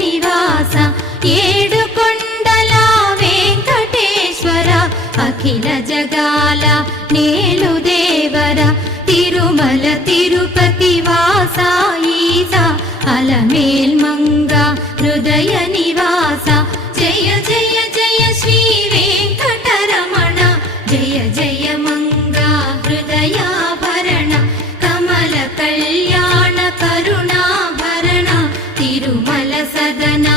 నివాస ఏడుకొండల వెంకటేశ్వర అఖిల జగాల నేలు దేవర తిరుమల తిరుపతి వాస ఈస అలమేల్ మంగ హృదయ నివాస జయ జయ జయ శ్రీ వెంకటరమణ జయ జయ మంగ హృదయాభరణ కమల కళ్యాణ కరుణాభరణ తిరుమల సదనా